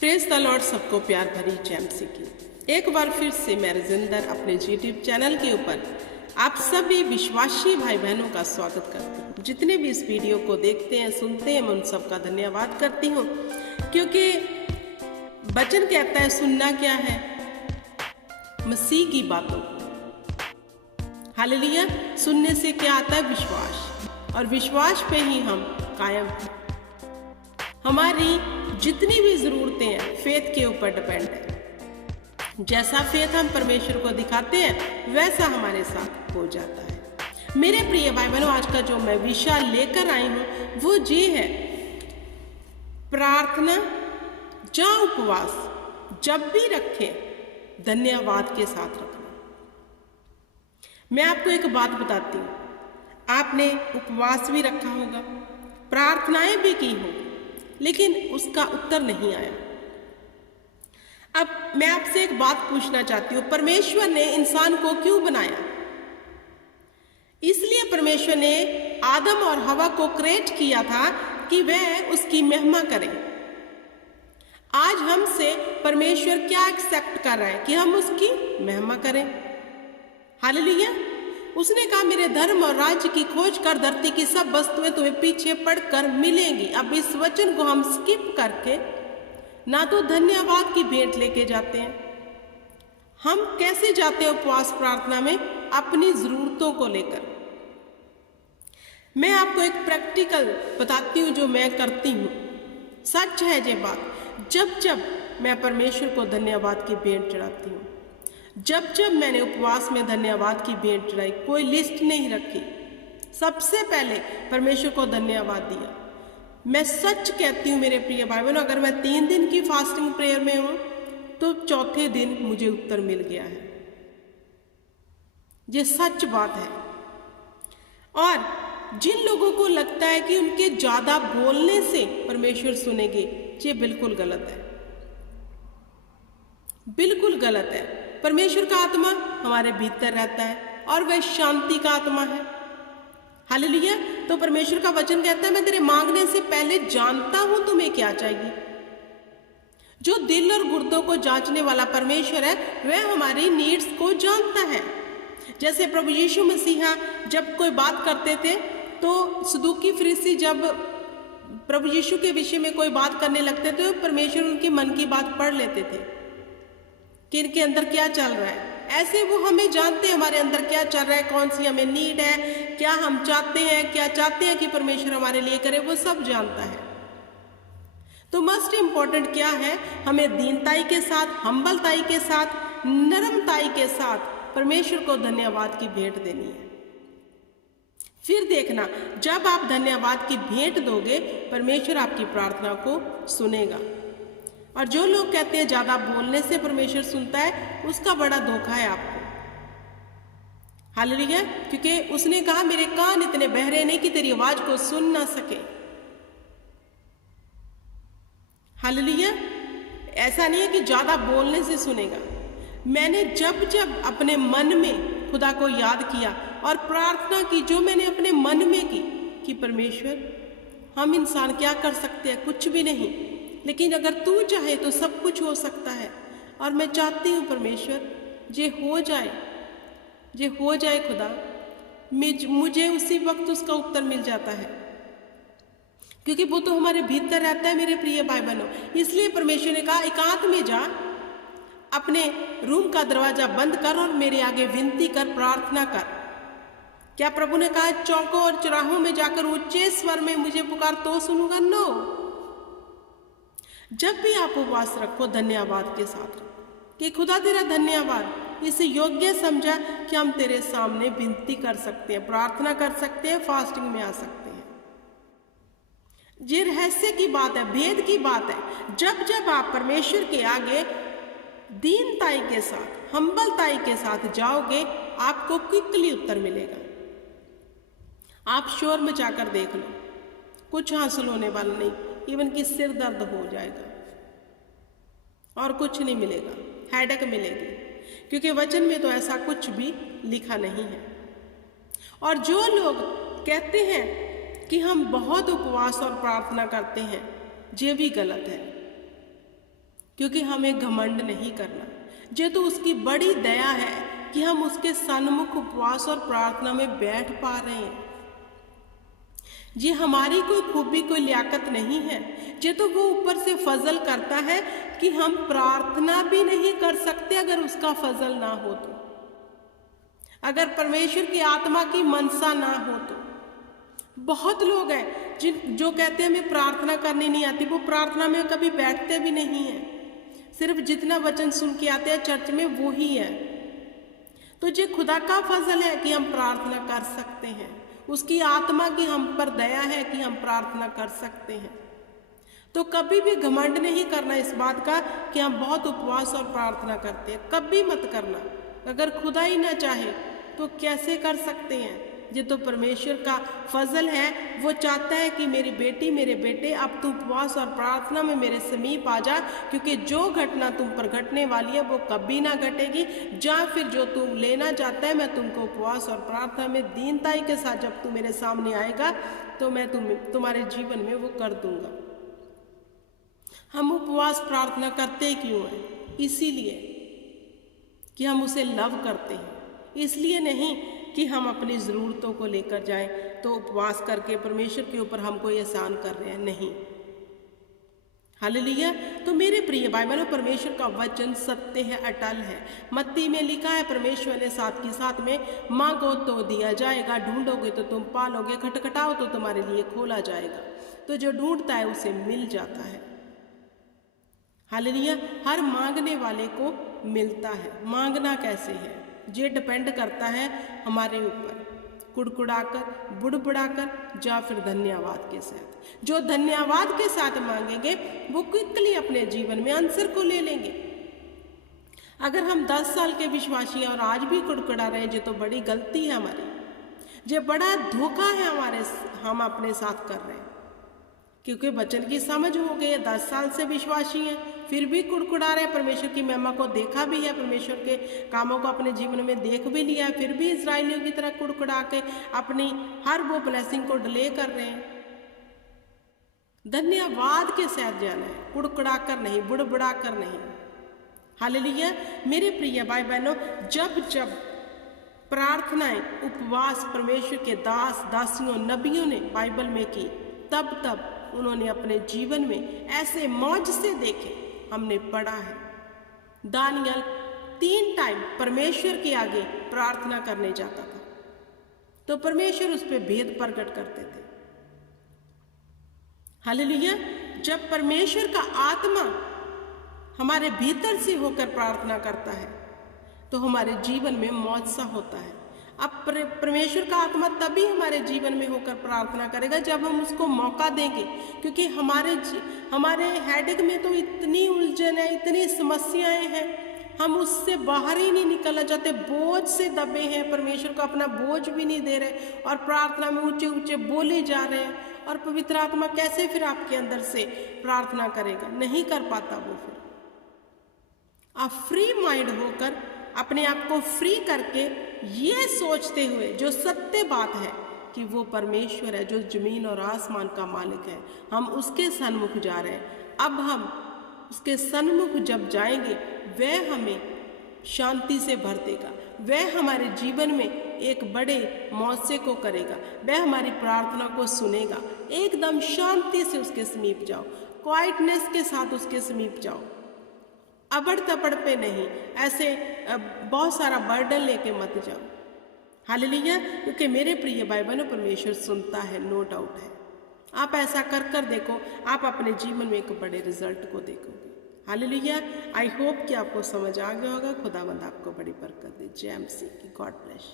Praise the Lord. सबको प्यार भरी जय मसीह की एक बार फिर से मैं रजिंदर अपने यूट्यूब चैनल के ऊपर आप सभी विश्वासी भाई बहनों का स्वागत करती हूँ। जितने भी इस वीडियो को देखते हैं सुनते हैं मैं उन सबका धन्यवाद करती हूँ, क्योंकि वचन कहता है सुनना क्या है, मसीह की बातों को। हालेलुया। सुनने से क्या आता है? विश्वास, और विश्वास पे ही हम कायम हैं। हमारी जितनी भी ज़रूरतें हैं फेथ के ऊपर डिपेंड है। जैसा फेथ हम परमेश्वर को दिखाते हैं वैसा हमारे साथ हो जाता है। मेरे प्रिय भाई बहनों, आज का जो मैं विषय लेकर आई हूँ वो ये है, प्रार्थना या उपवास जब भी रखें धन्यवाद के साथ रखना। मैं आपको एक बात बताती हूँ, आपने उपवास भी रखा होगा, प्रार्थनाएं भी की होगी, लेकिन उसका उत्तर नहीं आया। अब मैं आपसे एक बात पूछना चाहती हूँ, परमेश्वर ने इंसान को क्यों बनाया? इसलिए परमेश्वर ने आदम और हवा को क्रिएट किया था कि वह उसकी महिमा करें। आज हमसे परमेश्वर क्या एक्सेप्ट कर रहा है कि हम उसकी महिमा करें। हालेलुया। उसने कहा मेरे धर्म और राज्य की खोज कर धरती की सब वस्तुएं तुम्हें पीछे पड़कर मिलेंगी। अब इस वचन को हम स्किप करके ना तो धन्यवाद की भेंट लेके जाते हैं। हम कैसे जाते हैं उपवास प्रार्थना में? अपनी जरूरतों को लेकर। मैं आपको एक प्रैक्टिकल बताती हूँ जो मैं करती हूँ। सच है ये बात। जब जब मैं परमेश्वर को धन्यवाद की भेंट चढ़ाती हूँ, जब जब मैंने उपवास में धन्यवाद की भेंट चढ़ाई, कोई लिस्ट नहीं रखी, सबसे पहले परमेश्वर को धन्यवाद दिया। मैं सच कहती हूँ मेरे प्रिय भाई बहनों, अगर मैं 3 दिन की फास्टिंग प्रेयर में हूँ तो चौथे दिन मुझे उत्तर मिल गया है। ये सच बात है। और जिन लोगों को लगता है कि उनके ज्यादा बोलने से परमेश्वर सुनेंगे, ये बिल्कुल गलत है, बिल्कुल गलत है। परमेश्वर का आत्मा हमारे भीतर रहता है और वह शांति का आत्मा है। हालेलुया। तो परमेश्वर का वचन कहता है मैं तेरे मांगने से पहले जानता हूं तुम्हें क्या चाहिए। जो दिल और गुर्दों को जांचने वाला परमेश्वर है वह हमारी नीड्स को जानता है। जैसे प्रभु यीशु मसीहा जब कोई बात करते थे तो सदूकी फरीसी जब प्रभु यीशु के विषय में कोई बात करने लगते थे तो परमेश्वर उनकी मन की बात पढ़ लेते थे कि इनके अंदर क्या चल रहा है। ऐसे वो हमें जानते हैं हमारे अंदर क्या चल रहा है, कौन सी हमें नीड है, क्या हम चाहते हैं, क्या चाहते हैं कि परमेश्वर हमारे लिए करे, वो सब जानता है। तो मस्ट इम्पॉर्टेंट क्या है? हमें दीनताई के साथ, हम्बलताई के साथ, नरमताई के साथ परमेश्वर को धन्यवाद की भेंट देनी है। फिर देखना, जब आप धन्यवाद की भेंट दोगे परमेश्वर आपकी प्रार्थना को सुनेगा। और जो लोग कहते हैं ज्यादा बोलने से परमेश्वर सुनता है, उसका बड़ा धोखा है आपको। हालेलुया। क्योंकि उसने कहा मेरे कान इतने बहरे नहीं कि तेरी आवाज को सुन ना सके। हालेलुया। ऐसा नहीं है कि ज्यादा बोलने से सुनेगा। मैंने जब जब अपने मन में खुदा को याद किया और प्रार्थना की, जो मैंने अपने मन में की कि परमेश्वर हम इंसान क्या कर सकते हैं, कुछ भी नहीं, लेकिन अगर तू चाहे तो सब कुछ हो सकता है। और मैं चाहती हूँ परमेश्वर ये हो जाए, ये हो जाए खुदा। मुझे उसी वक्त उसका उत्तर मिल जाता है, क्योंकि वो तो हमारे भीतर रहता है मेरे प्रिय भाई बहनों। इसलिए परमेश्वर ने कहा एकांत में जा, अपने रूम का दरवाजा बंद कर और मेरे आगे विनती कर, प्रार्थना कर। क्या प्रभु ने कहा चौकों और चौराहों में जाकर ऊंचे स्वर में मुझे पुकार तो सुनूंगा? नो। जब भी आप उपवास रखो धन्यवाद के साथ रखो कि खुदा तेरा धन्यवाद, इसे योग्य समझा कि हम तेरे सामने विनती कर सकते हैं, प्रार्थना कर सकते हैं, फास्टिंग में आ सकते हैं। ये रहस्य की बात है, भेद की बात है। जब जब आप परमेश्वर के आगे दीनताई के साथ, हम्बलताई के साथ जाओगे, आपको क्विकली उत्तर मिलेगा। आप शोर में जाकर देख लो, कुछ हासिल होने वाला नहीं, इवन कि सिर दर्द हो जाएगा और कुछ नहीं मिलेगा, हेडेक मिलेगी, क्योंकि वचन में तो ऐसा कुछ भी लिखा नहीं है। और जो लोग कहते हैं कि हम बहुत उपवास और प्रार्थना करते हैं, ये भी गलत है। क्योंकि हमें घमंड नहीं करना। ये तो उसकी बड़ी दया है कि हम उसके सन्मुख उपवास और प्रार्थना में बैठ पा रहे हैं। ये हमारी कोई खूबी, कोई लियाकत नहीं है। ये तो वो ऊपर से फजल करता है कि हम प्रार्थना भी नहीं कर सकते अगर उसका फजल ना हो तो, अगर परमेश्वर की आत्मा की मनसा ना हो तो। बहुत लोग हैं जो कहते हैं हमें प्रार्थना करनी नहीं आती, वो प्रार्थना में कभी बैठते भी नहीं है, सिर्फ जितना वचन सुन के आते हैं चर्च में वो ही है। तो ये खुदा का फजल है कि हम प्रार्थना कर सकते हैं, उसकी आत्मा की हम पर दया है कि हम प्रार्थना कर सकते हैं। तो कभी भी घमंड नहीं करना इस बात का कि हम बहुत उपवास और प्रार्थना करते हैं, कभी मत करना। अगर खुदा ही ना चाहे तो कैसे कर सकते हैं? ये तो परमेश्वर का फजल है। वो चाहता है कि मेरी बेटी, मेरे बेटे, अब तू उपवास और प्रार्थना में मेरे समीप आ जा, क्योंकि जो घटना तुम पर घटने वाली है वो कभी ना घटेगी। या फिर जो तू लेना चाहता है, मैं तुमको उपवास और प्रार्थना में दीनताई के साथ जब तू मेरे सामने आएगा तो मैं तुम्हारे जीवन में वो कर दूंगा। हम उपवास प्रार्थना करते क्यों हैं? इसीलिए कि हम उसे लव करते हैं, इसलिए नहीं कि हम अपनी ज़रूरतों को लेकर जाएं तो उपवास करके परमेश्वर के ऊपर हम कोई एहसान कर रहे हैं, नहीं। हालेलुया। तो मेरे प्रिय भाई बहनों, परमेश्वर का वचन सत्य है, अटल है। मत्ती में लिखा है, परमेश्वर ने साथ के साथ में मांगो तो दिया जाएगा, ढूंढोगे तो तुम पालोगे, खटखटाओ तो तुम्हारे लिए खोला जाएगा। तो जो ढूंढता है उसे मिल जाता है। हालेलुया। हर मांगने वाले को मिलता है। मांगना कैसे है ये डिपेंड करता है हमारे ऊपर, कुड़कुड़ाकर, बुड़बुड़ाकर, या फिर धन्यवाद के साथ। जो धन्यवाद के साथ मांगेंगे वो क्विकली अपने जीवन में आंसर को ले लेंगे। अगर हम 10 साल के विश्वासी हैं और आज भी कुड़कुड़ा रहे हैं, ये तो बड़ी गलती है हमारी, ये बड़ा धोखा है हम अपने साथ कर रहे हैं। क्योंकि वचन की समझ हो गई है, 10 साल से विश्वासी हैं, फिर भी कुड़कुड़ा रहे। परमेश्वर की महिमा को देखा भी है, परमेश्वर के कामों को अपने जीवन में देख भी लिया, फिर भी इजराइलियों की तरह कुड़कुड़ा के अपनी हर वो ब्लेसिंग को डिले कर रहे हैं। धन्यवाद के साथ जाना है, कुड़कुड़ा कर नहीं, बुड़बुड़ा कर नहीं। हालेलुया। मेरे प्रिय भाई बहनों, जब जब प्रार्थनाएं, उपवास परमेश्वर के दास दासियों, नबियों ने बाइबल में की, तब तब उन्होंने अपने जीवन में ऐसे मौजज़े देखे, हमने पढ़ा है। दानियल 3 टाइम परमेश्वर के आगे प्रार्थना करने जाता था तो परमेश्वर उस पर भेद प्रकट करते थे। हालेलुया। जब परमेश्वर का आत्मा हमारे भीतर से होकर प्रार्थना करता है तो हमारे जीवन में मौजज़ा होता है। अब परमेश्वर का आत्मा तभी हमारे जीवन में होकर प्रार्थना करेगा जब हम उसको मौका देंगे, क्योंकि हमारे हेडेक में तो इतनी उलझन है, इतनी समस्याएं हैं, हम उससे बाहर ही नहीं निकलना चाहते, बोझ से दबे हैं, परमेश्वर को अपना बोझ भी नहीं दे रहे और प्रार्थना में ऊंचे ऊंचे बोले जा रहे हैं। और पवित्र आत्मा कैसे फिर आपके अंदर से प्रार्थना करेगा? नहीं कर पाता वो। फिर आप फ्री माइंड होकर, अपने आप को फ्री करके, ये सोचते हुए जो सत्य बात है कि वो परमेश्वर है जो जमीन और आसमान का मालिक है, हम उसके सन्मुख जा रहे हैं। अब हम उसके सन्मुख जब जाएंगे वह हमें शांति से भर देगा, वह हमारे जीवन में एक बड़े मौजे को करेगा, वह हमारी प्रार्थना को सुनेगा। एकदम शांति से उसके समीप जाओ, क्वाइटनेस के साथ उसके समीप जाओ, अबड़ तबड़ पे नहीं, ऐसे बहुत सारा बर्डन लेके मत जाओ। हालेलुया। क्योंकि मेरे प्रिय भाई बहनों, परमेश्वर सुनता है, नो डाउट है। आप ऐसा कर कर देखो, आप अपने जीवन में एक बड़े रिजल्ट को देखोगे। हालेलुया। आई होप कि आपको समझ आ गया होगा। खुदावंद आपको बड़ी बरकत दे। जय मसीह की। God bless.